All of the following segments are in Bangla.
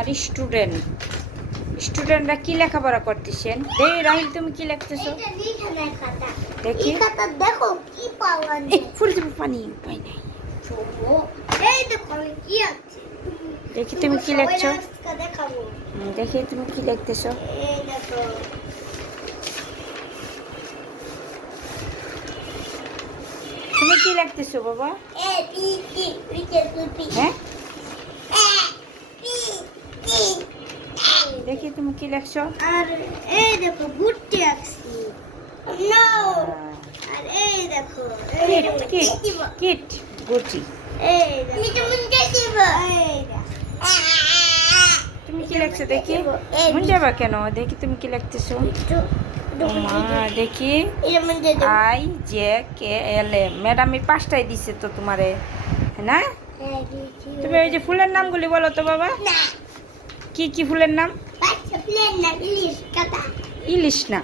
আমার স্টুডেন্ট স্টুডেন্টরা কি লেখাপড়া করতেছেন? এই রাহিল তুমি কি লিখতেছো? দেখি। দেখো কি পাওয়া এই যায় ফুল দেবো পানি উপায় নাই। এই দেখো কি আছে। দেখি তুমি কি লিখছো? দেখি তুমি কি লিখতেছো? এই দেখো। তুমি কি লিখতেছো বাবা? A P T PK P হ্যাঁ? দেখি তুমি কি লিখছো? আর এই দেখো গুটি আঁকছি। নো আর এই দেখো এই কিট কিট কিট গুটি। এই দেখো। মিটু মুন্ডে দিব। তুমি কি লিখছো দেখি? মন যাবা কেন? দেখি তুমি কি লিখতেছো। মা দেখি I J K L A madam এই পাঁচটাই দিছে তো তোমারে না? তুমি ওই যে ফুলের নামগুলি বলো তো বাবা। কি কি ফুলের নাম? ইলিশ না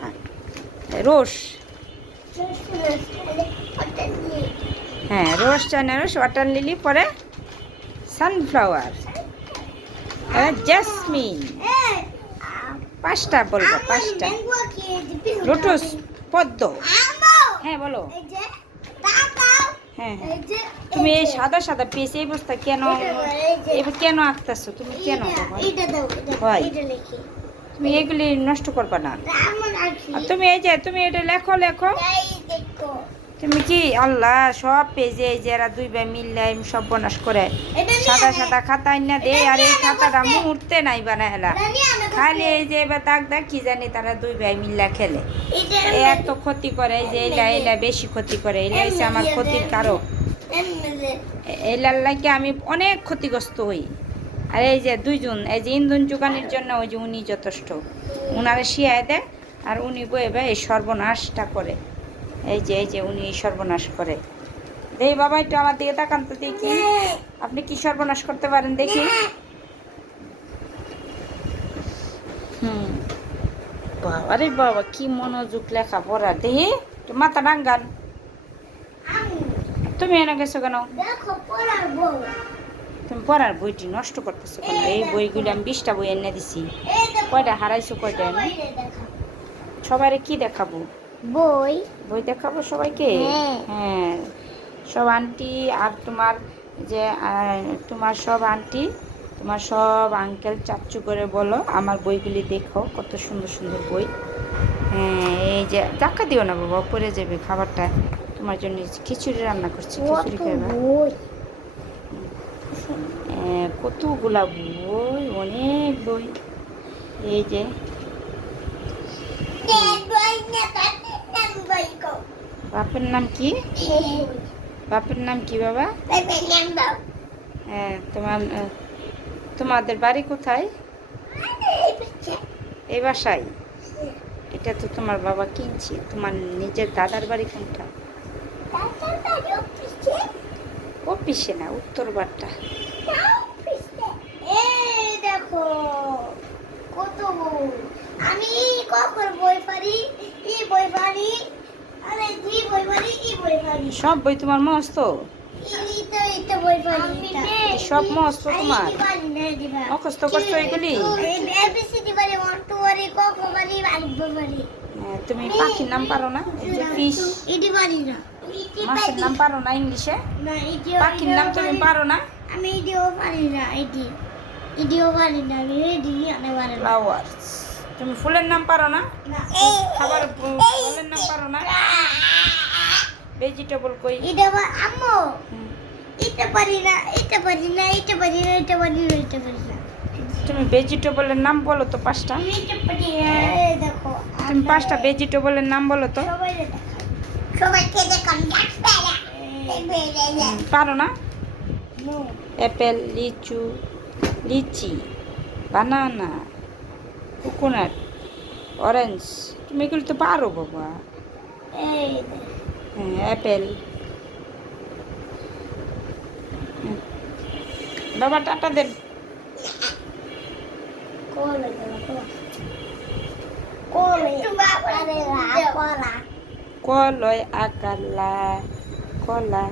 রোস হ্যাঁ rose China rose water lily পরে সানফ্লাওয়ার জেসমিন পাঁচটা বলব পাঁচটা লোটস পদ্ম। হ্যাঁ বলো। হ্যাঁ হ্যাঁ। তুমি এই সাদা সাদা পিস এই বস্তা কেন? এবার কেন আঁকতেছো? তুমি কেন হয়। তুমি এগুলি নষ্ট করবা না। আর তুমি এই যে তুমি এটা লেখো লেখো। তুমি কি আল্লাহ সব পেজে এই যে এরা দুই ভাই মিললে সব বনাস করে সাদা সাদা খাতা না দে আর এই খাতাটা মুহূর্তে নাই বানা হেলা খালি এই যে এবার দাগ দাগ কি জানি তারা দুই ভাই মিল্লা খেলে। এই এত ক্ষতি করে এই যে এইলা এইলা বেশি ক্ষতি করে এইলা হচ্ছে আমার ক্ষতির কারক। এমনি এ- এইলার লাগে আমি অনেক ক্ষতিগ্রস্ত হই। আর এই যে দুইজন, এই যে ইন্ধন যোগানোর জন্য ওই যে উনি যথেষ্ট। উনারে শিয়ায় দেয় আর উনি বয়ে বয়ে এই সর্বনাশটা করে। এই যে এই যে উনি এই সর্বনাশ করে। দেখি বাবা, একটু আমার দিকে তাকান তো দেখি। আপনি কি সর্বনাশ করতে পারেন দেখি। হুম। বাবা বাবা, কি মনোযোগ লেখা পড়া। একটু মাথা ডাঙ্গান তুমি এনে গেছো কেন? পড়ার বইটি নষ্ট করতেছো কেন? এই বইগুলো আমি বিশটা বই এনে দিছি। কয়টা হারাইছো কয়টা এনে? সবাইরে কি দেখাবো? বই। বই দেখাবো সবাইকে? হ্যাঁ। হ্যাঁ। সব আন্টি আর তোমার যে তোমার সব আন্টি তোমার সব আঙ্কেল চাচ্চু করে বলো আমার বইগুলি দেখো কত সুন্দর সুন্দর বই। হ্যাঁ এই যে ধাক্কা দিও না বাবা পরে যাবে খাবারটা। তোমার জন্য খিচুড়ি রান্না করছি খিচুড়ি খাইবা। হ্যাঁ, কতগুলা বই অনেক বই। এই যে। বাপের নাম কি? বাপের নাম কি বাবা? হ্যাঁ তোমার তোমাদের বাড়ি কোথায়? এই বাসায়? এটা তো তোমার বাবা কিনছে তোমার নিজের দাদার বাড়ি কোনটা? পিসে না উত্তর বারটা এই দেখো কত আমি কখন বই পারি? ই বই পারি? আরে দুই বই পারি ই বই পারি। সব বই তোমার মস্ত? সব মস্ত তোমার? পারি না দিবা। মুখস্থ করছ এগুলি? ক হ্যাঁ, তুমি পাখির নাম পারো না এই যে ফিশ ইডি পারি না। মাছের নাম পারো না ইংলিশে? পাখির নাম তুমি পারো না। আমি ইডিও পারি না ইডি। ইডিও পারি না আমি নিয়ে আনে পারি ফ্লাওয়ার্স তুমি ফুলের নাম পারো না? খাবার ফলের নাম পারো না? ভেজিটেবল কই? বা আম্মু! এটা পারি না এটা পারি না এটা পারি না এটা পারি না এটা পারি না। তুমি ভেজিটেবলের নাম বলো তো পাঁচটা। এটা তুমি পাঁচটা ভেজিটেবলের নাম বলো তো। সবাই পারো না? অ্যাপেল লিচু লিচি বানানা কোকোনাট অরেঞ্জ তুমি এগুলো তো পারো বাবা। হ্যাঁ অ্যাপেল বাবা টাটা দেন। কোলে কোলে কোলা কলয় আকালা কলা।